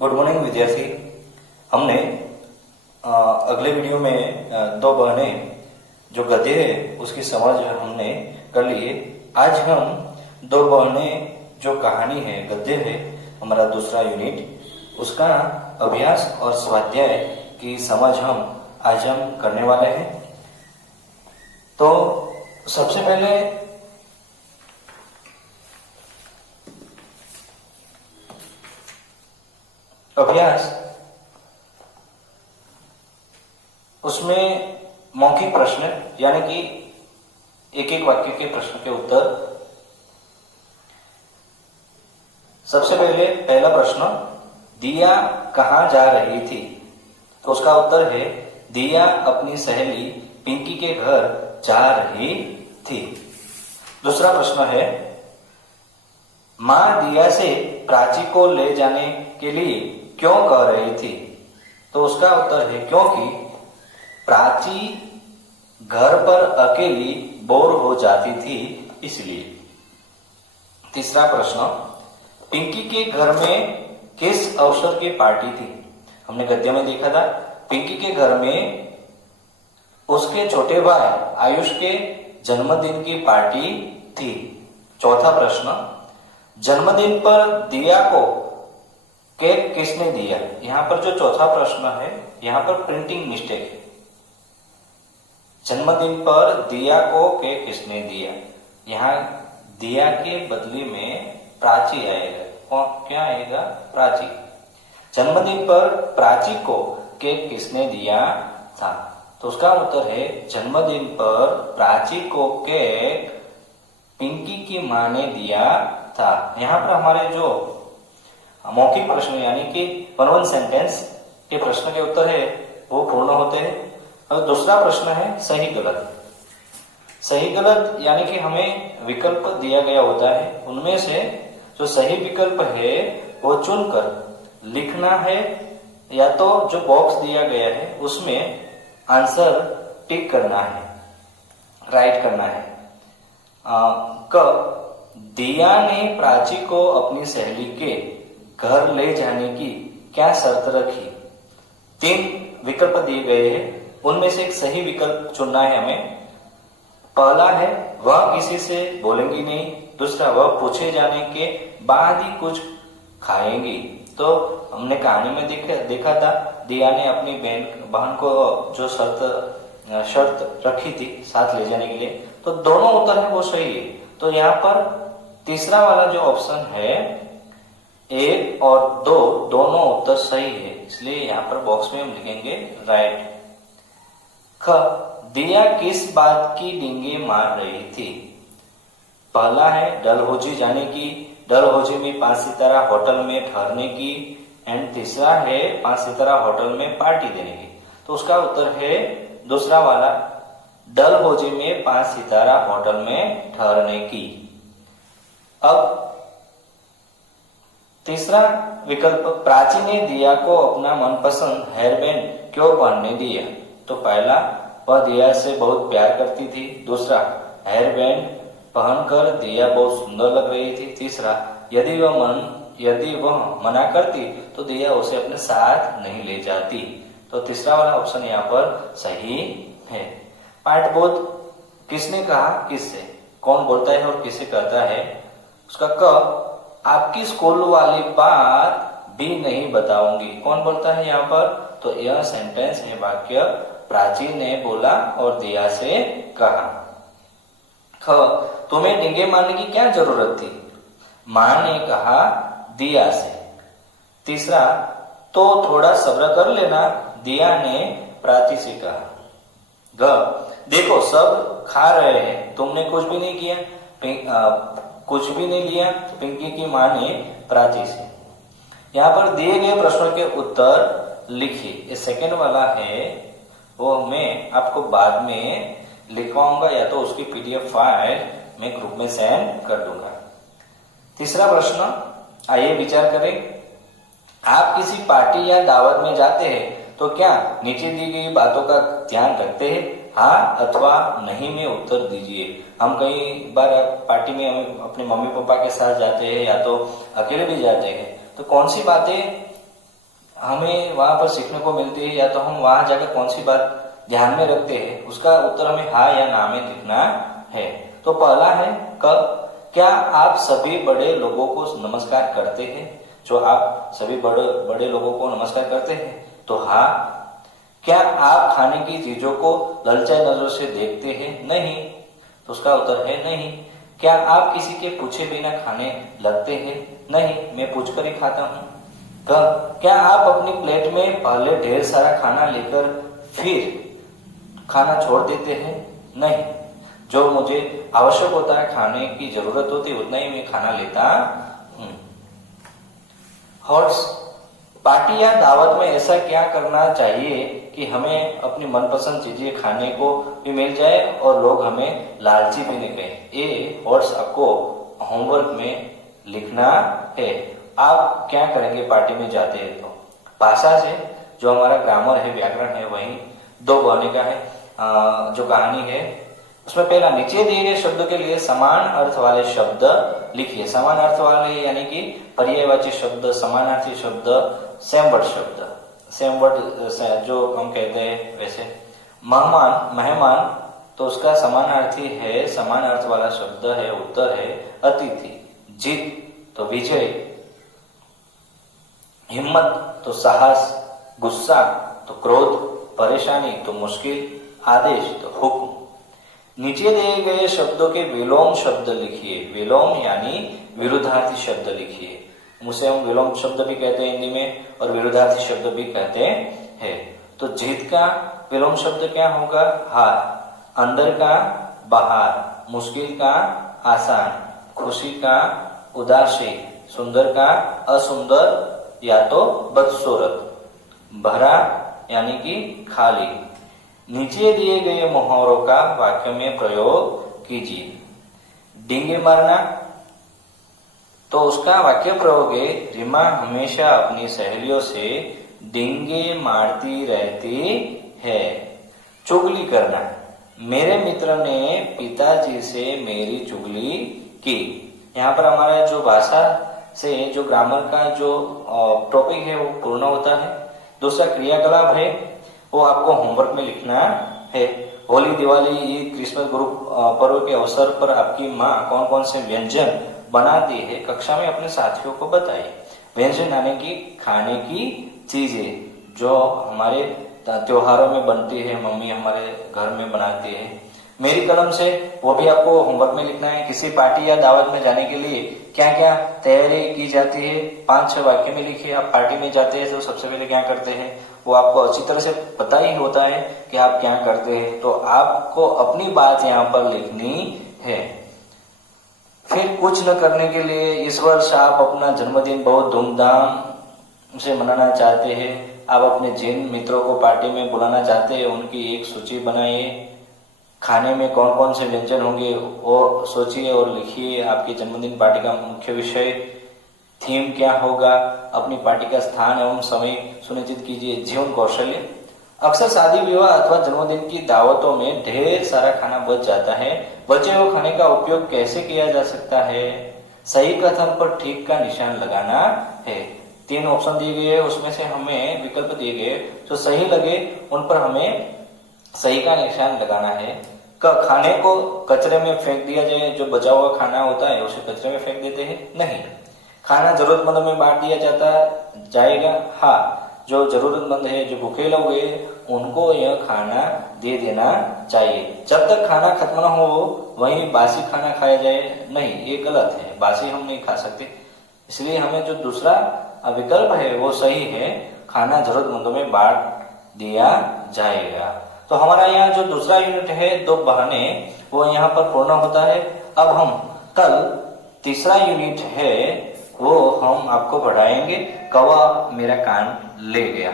Good morning विद्यार्थी। हमने अगले वीडियो में दो बहनें जो गद्य है उसकी समझ हमने कर ली है। आज हम दो बहनें जो कहानी है गद्य है हमारा दूसरा यूनिट उसका अभ्यास और स्वाध्याय की समझ आज हम करने वाले हैं। तो सबसे पहले अभ्यास, उसमें मौखिक प्रश्न यानी कि एक एक वाक्य के प्रश्न के उत्तर। सबसे पहले पहला प्रश्न, दिया कहाँ जा रही थी? तो उसका उत्तर है दिया अपनी सहेली पिंकी के घर जा रही थी। दूसरा प्रश्न है, माँ दिया से प्राची को ले जाने के लिए क्यों कह रही थी? तो उसका उत्तर है क्योंकि प्राची घर पर अकेली बोर हो जाती थी इसलिए। तीसरा प्रश्न, पिंकी के घर में किस अवसर की पार्टी थी? हमने गद्य में देखा था पिंकी के घर में उसके छोटे भाई आयुष के जन्मदिन की पार्टी थी। चौथा प्रश्न, जन्मदिन पर दिया को केक किसने दिया? यहाँ पर जो चौथा प्रश्न है यहाँ पर प्रिंटिंग मिस्टेक है। जन्मदिन पर दिया को केक किसने दिया? यहाँ दिया के बदले में प्राची आएगा। कौन क्या आएगा? प्राची। जन्मदिन पर प्राची को केक किसने दिया था? तो उसका उत्तर है जन्मदिन पर प्राची को केक पिंकी की मां ने दिया था। यहाँ पर हमारे जो मौखिक प्रश्न यानी कि वन वन सेंटेंस के प्रश्न के उत्तर है वो पूर्ण होते हैं। और दूसरा प्रश्न है सही गलत। सही गलत यानी कि हमें विकल्प दिया गया होता है, उनमें से जो सही विकल्प है वो चुनकर लिखना है, या तो जो बॉक्स दिया गया है उसमें आंसर टिक करना है, राइट करना है। क, दिया ने प्राची को अपनी सहेली के घर ले जाने की क्या शर्त रखी? 3 विकल्प दिए गए हैं, उनमें से एक सही विकल्प चुनना है हमें। पहला है वह किसी से बोलेंगी नहीं। दूसरा, वह पूछे जाने के बाद ही कुछ खाएंगी। तो हमने कहानी में देखा था दिया ने अपनी बहन को जो शर्त रखी थी साथ ले जाने के लिए, तो दोनों उत्तर है वो सही है। तो यहाँ पर तीसरा वाला जो ऑप्शन है 1 और 2 दोनों उत्तर सही है, इसलिए यहाँ पर बॉक्स में हम लिखेंगे राइट। ख, दिया किस बात की डींगे मार रही थी? पहला है डलहौजी जाने की, डलहौजी में 5 सितारा होटल में ठहरने की, एंड तीसरा है 5 सितारा होटल में पार्टी देने की। तो उसका उत्तर है दूसरा वाला, डलहौजी में 5 सितारा होटल में ठहरने की। अब तीसरा विकल्प, प्राची ने दिया को अपना मनपसंद हेयर बैंड क्यों पहनने दिया? तो पहला, वह दिया से बहुत प्यार करती थी। दूसरा, हेयर बैंड पहनकर दिया बहुत सुंदर लग रही थी। तीसरा, यदि वह मना करती तो दिया उसे अपने साथ नहीं ले जाती। तो तीसरा वाला ऑप्शन यहाँ पर सही है। पाठबोध किसने कहा किससे? कौन बोलता है और किसे कहता है? उसका क, आपकी स्कूल वाली बात भी नहीं बताऊंगी। कौन बोलता है यहाँ पर? तो यह सेंटेंस है वाक्य, प्राची ने बोला और दिया से कहा। ख, तुम्हें डींगे मारने की क्या जरूरत थी? मां ने कहा दिया से। तीसरा, तो थोड़ा सब्र कर लेना, दिया ने प्राची से कहा। ग, देखो सब खा रहे हैं, तुमने कुछ भी नहीं किया, कुछ भी नहीं लिया, पिंकी की मां ने प्राची से। यहाँ पर दिए गए प्रश्नों के उत्तर लिखिए। ये सेकंड वाला है वो मैं आपको बाद में लिखवाऊंगा, या तो उसकी पीडीएफ फाइल मैं ग्रुप में सेंड कर दूंगा। तीसरा प्रश्न, आइए विचार करें। आप किसी पार्टी या दावत में जाते हैं तो क्या नीचे दी गई बातों का ध्यान रखते हैं? हाँ अथवा नहीं में उत्तर दीजिए। हम कई बार पार्टी में अपने मम्मी पापा के साथ जाते हैं या तो अकेले भी जाते हैं, तो कौन सी बातें हमें वहां पर सीखने को मिलती है, या तो हम वहां जाकर कौन सी बात ध्यान में रखते हैं, उसका उत्तर हमें हाँ या ना में लिखना है। तो पहला है क, क्या आप सभी बड़े लोगों को नमस्कार करते हैं? जो आप सभी बड़े बड़े लोगों को नमस्कार करते हैं, तो हाँ। क्या आप खाने की चीजों को ललचाई नजरों से देखते हैं? नहीं, तो उसका उत्तर है नहीं। क्या आप किसी के पूछे बिना खाने लगते हैं? नहीं, मैं पूछकर ही खाता हूँ। क्या आप अपनी प्लेट में पहले ढेर सारा खाना लेकर फिर खाना छोड़ देते हैं? नहीं, जो मुझे आवश्यक होता है, खाने की जरूरत होती है, उतना ही मैं खाना लेता हूँ। हॉर्स, पार्टी या दावत में ऐसा क्या करना चाहिए कि हमें अपनी मनपसंद चीजें खाने को भी मिल जाए और लोग हमें लालची भी नहीं कहें? ये हॉर्स आपको होमवर्क में लिखना है। आप क्या करेंगे पार्टी में जाते हैं तो? भाषा से जो हमारा ग्रामर है, व्याकरण है, वही दो बहने का है। जो कहानी है उसमें पहला, नीचे दिए गए शब्दों के लिए समान अर्थ वाले शब्द लिखिए। समान अर्थ वाले यानी कि पर्यायवाची शब्द, समानार्थी शब्द, सेम वर्ड शब्द। सेम वर्ड जो हम कहते हैं वैसे। मेहमान तो उसका समानार्थी है, समान अर्थ वाला शब्द है, उत्तर है अतिथि। जीत तो विजय। हिम्मत तो साहस। गुस्सा तो क्रोध। परेशानी तो मुश्किल। आदेश तो हुक्म। नीचे दिए गए शब्दों के विलोम शब्द लिखिए। विलोम यानी विरुद्धार्थी शब्द लिखिए। उसे हम विलोम शब्द भी कहते हैं हिंदी में, और विरुद्धार्थी शब्द भी कहते हैं। तो जीत का विलोम शब्द क्या होगा? हार। अंदर का बाहर। मुश्किल का आसान। खुशी का उदासी। सुंदर का असुंदर या तो बदसूरत। भरा यानी कि खाली। नीचे दिए गए मुहावरों का वाक्य में प्रयोग कीजिए। डींगे मारना, तो उसका वाक्य प्रयोग है, रिमा हमेशा अपनी सहेलियों से डींगे मारती रहती है। चुगली करना, मेरे मित्र ने पिताजी से मेरी चुगली की। यहाँ पर हमारा जो भाषा से जो ग्रामर का जो टॉपिक है वो पूर्ण होता है। दूसरा क्रियाकलाप है, वो आपको होमवर्क में लिखना है। होली, दिवाली, ईद, क्रिसमस, गुरु पर्व के अवसर पर आपकी माँ कौन कौन से व्यंजन बनाती है, कक्षा में अपने साथियों को बताइए। व्यंजन यानी कि खाने की चीजें जो हमारे त्योहारों में बनती है, मम्मी हमारे घर में बनाती है। मेरी कलम से वो भी आपको होमवर्क में लिखना है। किसी पार्टी या दावत में जाने के लिए क्या क्या तैयारी की जाती है, 5-6 वाक्य में लिखिए। आप पार्टी में जाते हैं तो सबसे पहले क्या करते हैं, वो आपको अच्छी तरह से पता ही होता है कि आप क्या करते हैं, तो आपको अपनी बात यहाँ पर लिखनी है। फिर कुछ न करने के लिए, इस वर्ष आप अपना जन्मदिन बहुत धूमधाम से मनाना चाहते हैं। आप अपने जिन मित्रों को पार्टी में बुलाना चाहते हैं उनकी एक सूची बनाइए। खाने में कौन कौन से व्यंजन होंगे वो सोचिए और लिखिए। आपके जन्मदिन पार्टी का मुख्य विषय, थीम क्या होगा, अपनी पार्टी का स्थान एवं समय सुनिश्चित कीजिए। जीवन कौशल्य, अक्सर शादी विवाह अथवा जन्मदिन की दावतों में ढेर सारा खाना बच जाता है। बचे हुए खाने का उपयोग कैसे किया जा सकता है? सही कथन पर ठीक का निशान लगाना है। 3 ऑप्शन दिए गए, उसमें से हमें विकल्प दिए गए जो सही लगे उन पर हमें सही का निशान लगाना है। खाने को कचरे में फेंक दिया जाए, जो बचा हुआ खाना होता है उसे कचरे में फेंक देते हैं? नहीं। खाना जरूरतमंदों में बांट दिया जाएगा? हाँ, जो जरूरतमंद है, जो भूखे लोग हैं, उनको यह खाना दे देना चाहिए। जब तक खाना खत्म न हो वहीं बासी खाना खाया जाए? नहीं, ये गलत है, बासी हम नहीं खा सकते। इसलिए हमें जो दूसरा विकल्प है वो सही है, खाना जरूरतमंदों में बांट दिया जाएगा। तो हमारा यहाँ जो दूसरा यूनिट है, 2 बहाने, वो यहाँ पर पूर्ण होता है। अब हम कल तीसरा यूनिट है वो हम आपको पढ़ाएंगे, कौवा मेरा कान ले गया।